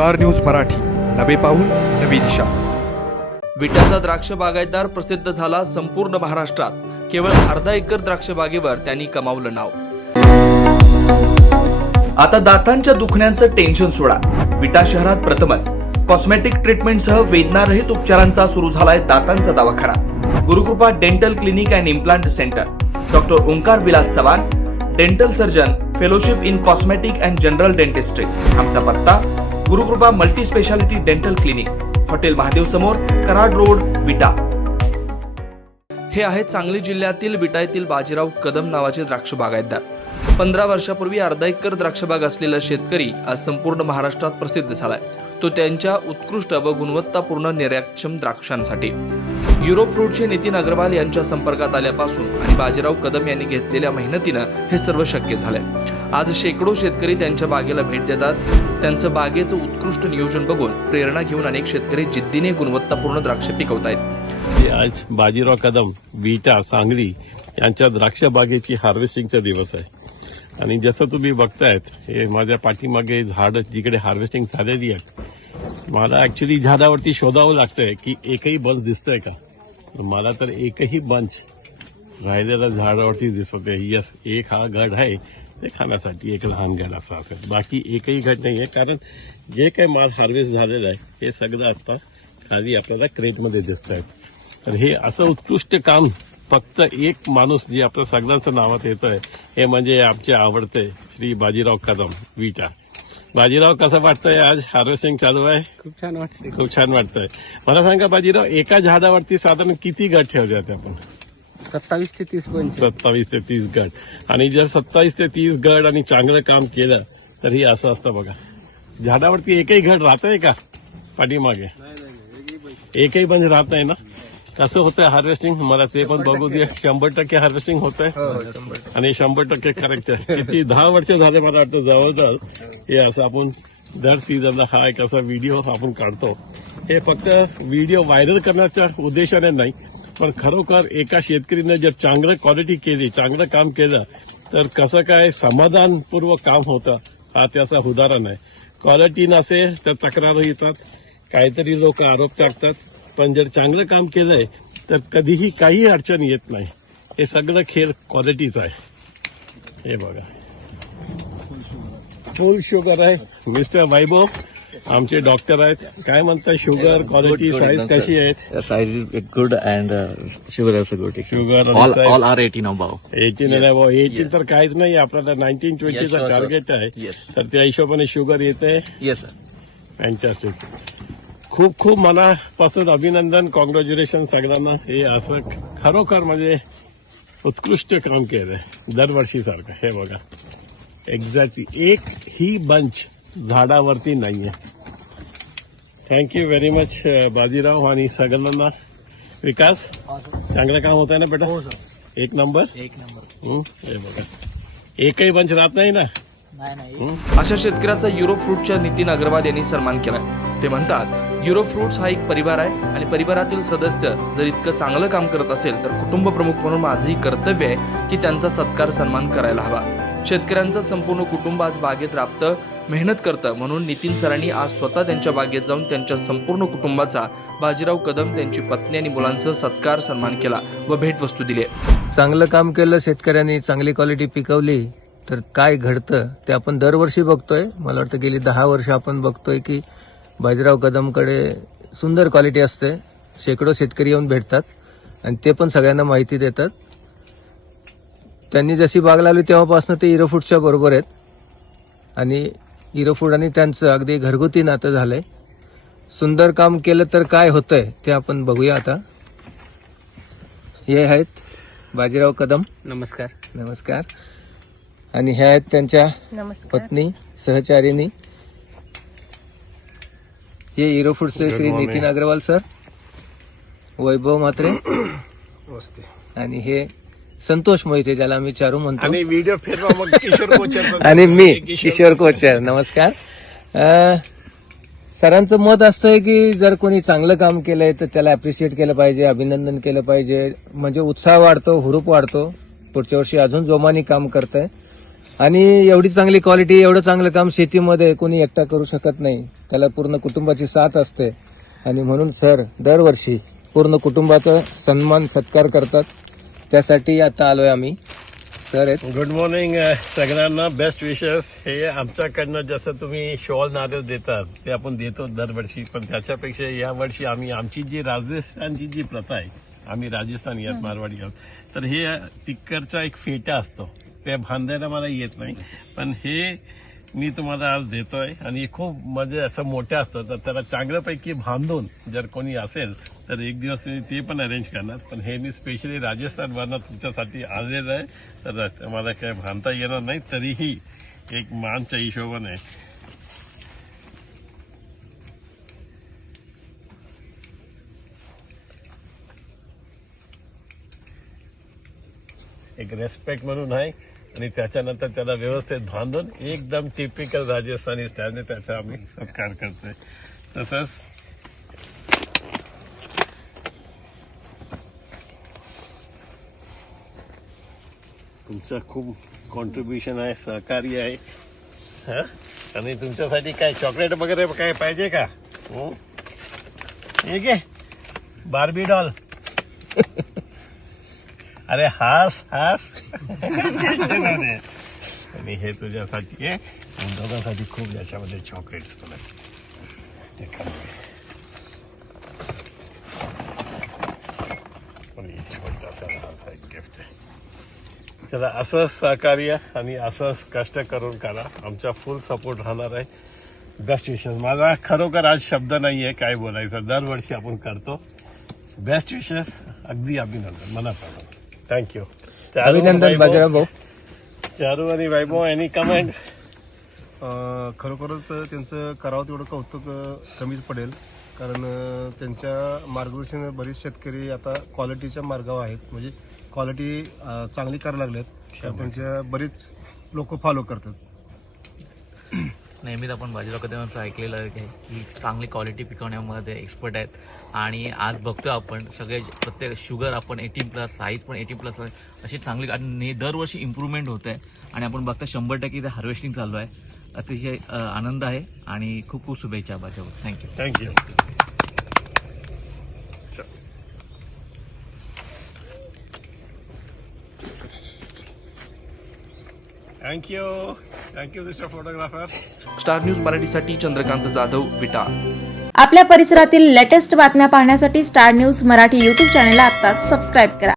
Star news Marathi, नवे पाऊल नवी दिशा। विट्याचा द्राक्ष बागायतदार प्रसिद्ध झाला संपूर्ण महाराष्ट्रात। केवळ अर्धा एकर द्राक्ष बागेवर त्यांनी कमावलं नाव। आता दातांच्या दुखण्याचं टेन्शन सोडा। विटा शहरात प्रथमच कॉस्मेटिक ट्रीटमेंटसह वेदनारहित उपचारांचा सुरू झालाय दातांचा दवाखाना। Gurukrupa dental clinic and implant centre, doctor Omkar Vilas Chavan, dental surgeon, fellowship in cosmetic and general dentistry. आमचा पत्ता Gurukrupa multi speciality dental clinic, hotel Mahadev समोर, कराड रोड, विटा। हे आहेत सांगली जिल्ह्यातील विटा येथील बाजीराव कदम नावाचे द्राक्ष बागायतदार। 15 वर्षापूर्वी अर्धा एकर द्राक्षबाग असलेला शेतकरी आज संपूर्ण महाराष्ट्रात प्रसिद्ध झालाय। तो त्यांच्या उत्कृष्ट व गुणवत्तापूर्ण निर्यातक्षम द्राक्षांसाठी। युरोप फ्रूटचे नितीन अग्रवाल यांच्या संपर्कात आल्यापासून आणि बाजीराव कदम यांनी घेतलेल्या मेहनतीनं हे सर्व शक्य झालंय। आज शेकडो शेतकरी त्यांच्या बागेला भेट देतात। त्यांचं बागेचं उत्कृष्ट नियोजन बघून प्रेरणा घेऊन अनेक शेतकरी जिद्दीने गुणवत्तापूर्ण द्राक्ष पिकवतायत। आज बाजीराव कदम विटा सांगली यांच्या द्राक्ष बागेची हार्वेस्टिंगचा दिवस आहे आणि जसं तुम्ही बघतायत हे माझ्या पाठीमागे झाड जिकडे हार्वेस्टिंग झालेली आहे, मला ऍक्च्युली झाडावरती शोधावं लागतंय की एकही बंच दिसतंय का। मला तर एकही बंच राहिलेला झाडावरती दिसत आहे। यस, एक हा गड आहे ते खाण्यासाठी, एक लहान गड असा असेल, बाकी एकही गड नाही आहे। कारण जे काही माल हार्वेस्ट झालेला आहे हे सगळं आता खाली आपल्याला क्रेटमध्ये दिसत आहे। तर हे असं उत्कृष्ट काम फक्त एक माणूस जे आपल्या सगळ्यांचं नावात येतोय हे म्हणजे आमचे आवडते श्री बाजीराव कदम विटा। बाजीराव, कसं वाटतंय आज हार्वेस्टिंग चालू आहे? खूप छान वाटतंय। खूप छान वाटतंय। मला सांगा बाजीराव, एका झाडावरती साधारण किती गड ठेवले आहेत आपण? 27 ते 30 पण 27 ते 30 गड। आणि जर 27 ते 30 गड आणि चांगलं काम केलं तर हे असं असतं बघा। झाडावरती एकही गड राहतंय का पाठीमागे? एकही बंद राहत नाही ना। कसं होतंय हार्वेस्टिंग मला ते पण बघू दे। 100% हार्वेस्टिंग होतंय आणि 100% करेक्ट आहे। किती 10 वर्ष झाले मला वाटतं जवळजवळ हे असं आपण दर सीझनला हा एक असा व्हिडिओ आपण काढतो। हे फक्त व्हिडिओ व्हायरल करण्याच्या उद्देशाने नाही, पण खरोखर एका शेतकरीने जर चांगलं क्वालिटी केली, चांगलं काम केलं तर कसं काय समाधानपूर्वक काम होतं हा त्याचा उदाहरण आहे। क्वालिटी नसेल तर तक्रार येतात, काहीतरी लोक आरोप टाकतात, पण जर चांगलं काम केलंय तर कधीही काही अडचण येत नाही। हे सगळं खेळ क्वालिटीचं आहे। हे बघा, फुल शुगर आहे। मिस्टर वैभव आमचे डॉक्टर आहेत, काय म्हणतात शुगर क्वालिटी साईज कशी आहे? Size is good and sugar also good. Sugar All are 18 above. 18 तर काहीच नाही, आपल्याला 19-20चा टार्गेट आहे, तर त्या हिशोबाने शुगर येते। Yes sir. फॅन्टॅस्टिक, खूप खूप मनापासून अभिनंदन, कॉंग्रॅच्युलेशन सगळ्यांना। हे असं खरोखर म्हणजे उत्कृष्ट काम केलंय दरवर्षी सारखं। हे बघा, एक्झॅक्टली एक ही बंच झाडावरती नाहीये। थँक्यू व्हेरी मच बाजीराव आणि सगळ्यांना। विकास, चांगलं काम होत आहे ना बेटा? एक नंबर। हे बघा, एकही बंच राहत नाही ना। अशा शेतकऱ्याचा युरोप फ्रूटच्या नितीन अग्रवाल यांनी सन्मान केलाय। ते म्हणतात, युरोप फ्रूट्स हा एक परिवार आहे आणि परिवारातील सदस्य जर इतकं चांगलं काम करत असेल तर कुटुंब प्रमुख म्हणून माझंही कर्तव्य आहे की त्यांचा सत्कार सन्मान करायला हवा। शेतकऱ्यांचं संपूर्ण कुटुंब आज बागेत राबतं, मेहनत करतं, म्हणून नितीन सरांनी आज स्वतः त्यांच्या बागेत जाऊन त्यांच्या संपूर्ण कुटुंबाचा बाजीराव कदम, त्यांची पत्नी आणि मुलांसह सत्कार सन्मान केला व भेटवस्तू दिली। चांगलं काम केलं शेतकऱ्यांनी, चांगली क्वालिटी पिकवली तर काय घडतं ते आपण दरवर्षी बघतोय। मला वाटतं गेली 10 वर्ष आपण बघतोय की बाजीराव कदमकडे सुंदर क्वालिटी असते। शेकडो शेतकरी येऊन भेटतात आणि ते पण सगळ्यांना माहिती देतात। त्यांनी जशी बाग लावली तेव्हापासून ते इरोफूडच्या बरोबर आहेत आणि इरोफूड आणि त्यांचं अगदी घरगुती नातं झालंय। सुंदर काम केलं तर काय होतंय ते आपण बघूया आता। हे आहेत बाजीराव कदम, नमस्कार। नमस्कार। आणि ह्या आहेत त्यांच्या पत्नी सहचारिणी। हे इरोफूडचे श्री नितीन अग्रवाल सर, वैभव म्हात्रे आणि हे संतोष मोहिते, ज्याला आम्ही चारू म्हणतो, आणि व्हिडिओ फिरवा मग किशोर कोचर आणि मी किशोर कोचर। नमस्कार। सरांचं मत असतंय की जर कोणी चांगलं काम केलंय तर त्याला अप्रिशिएट केलं पाहिजे, अभिनंदन केलं पाहिजे, म्हणजे उत्साह वाढतो, हुरूप वाढतो, पुढच्या वर्षी अजून जोमाने काम करतंय। आणि एवढी चांगली क्वालिटी, एवढं चांगलं काम शेतीमध्ये कोणी एकटा करू शकत नाही. त्याला पूर्ण कुटुंबाची साथ असते आणि म्हणून सर दरवर्षी पूर्ण कुटुंबाचा सन्मान सत्कार करतात. त्यासाठी आता आलोय आम्ही. सर आहेत. गुड मॉर्निंग सगळ्यांना. बेस्ट विशेस. हे आमच्याकडनं जसं तुम्ही शॉल नारळ देतात ते आपण देतो दरवर्षी, पण त्याच्यापेक्षा यावर्षी आम्ही आमची जी राजस्थानची जी प्रथा आहे, आम्ही राजस्थानी आहोत, मारवाडी आहोत, तर हे तिकडचा एक फेटा असतो, ते बांधायला मला येत नाही, पण हे मी तुम्हाला आज देतोय. आणि खूप म्हणजे असं मोठं असतं, तर त्याला चांगल्यापैकी बांधून जर कोणी असेल तर एक दिवस मी ते पण अरेंज करणार. पण हे मी स्पेशली राजस्थानवरनं तुमच्यासाठी आलेलं आहे, तर मला काय बांधता येणार नाही, तरीही एक मानच्या हिशोबाने एक रेस्पेक्ट म्हणून आहे. आणि त्याच्यानंतर त्याला व्यवस्थित बांधून एकदम टिपिकल राजस्थानी स्टाईलने त्याचा आम्ही सत्कार करतोय. तसंच तुमचं खूप कॉन्ट्रीब्युशन आहे, सहकार्य आहे. हा, आणि तुमच्यासाठी काय चॉकलेट वगैरे काय पाहिजे का? ठीक आहे, बार्बी डॉल. अरे हास हास. आणि हे तुझ्यासाठी आहे, दोघांसाठी खूप याच्यामध्ये चॉकलेट्स तुला ते गिफ्ट आहे. चला, असंच सहकार्य आणि असंच कष्ट करून करा. आमचा फुल सपोर्ट राहणार आहे. बेस्ट विशेस. माझा खरोखर आज शब्द नाही आहे काय बोलायचं, दरवर्षी आपण करतो. बेस्ट विशेस. अगदी अभिनंदन मनापासून. थँक्यू. अभिनंदन बाजीराव भाऊ. चारू आणि वैभव, एनी कमेंट्स? खरोखरच त्यांचं करावं तेवढं कौतुक कमीच पडेल, कारण त्यांच्या मार्गदर्शनाने बरेच शेतकरी आता क्वालिटीच्या मार्गावर आहेत. म्हणजे क्वालिटी चांगली करायला लागलेत, त्यांच्या बरेच लोक फॉलो करतात. नेहमीच आपण बाजीराव कदमांचं ऐकलेलं आहे की चांगली क्वालिटी पिकवण्यामध्ये एक्सपर्ट आहेत. आणि आज बघतोय आपण सगळे प्रत्येक शुगर आपण 18+, साईज पण 18+ अशी चांगली, आणि दरवर्षी इम्प्रूव्हमेंट होत आहे. आणि आपण बघता 100% इथे हार्वेस्टिंग चालू आहे. अतिशय आनंद आहे आणि खूप खूप शुभेच्छा Bajirao. Thank you. Thank you. Thank you. Thank you mister photographer. Star news मराठीसाठी चंद्रकांत जाधव, विटा. आपल्या परिसरातील लेटेस्ट बातम्या पाहण्यासाठी स्टार न्यूज मराठी यूट्यूब चॅनलला आत्ताच सबस्क्राईब करा.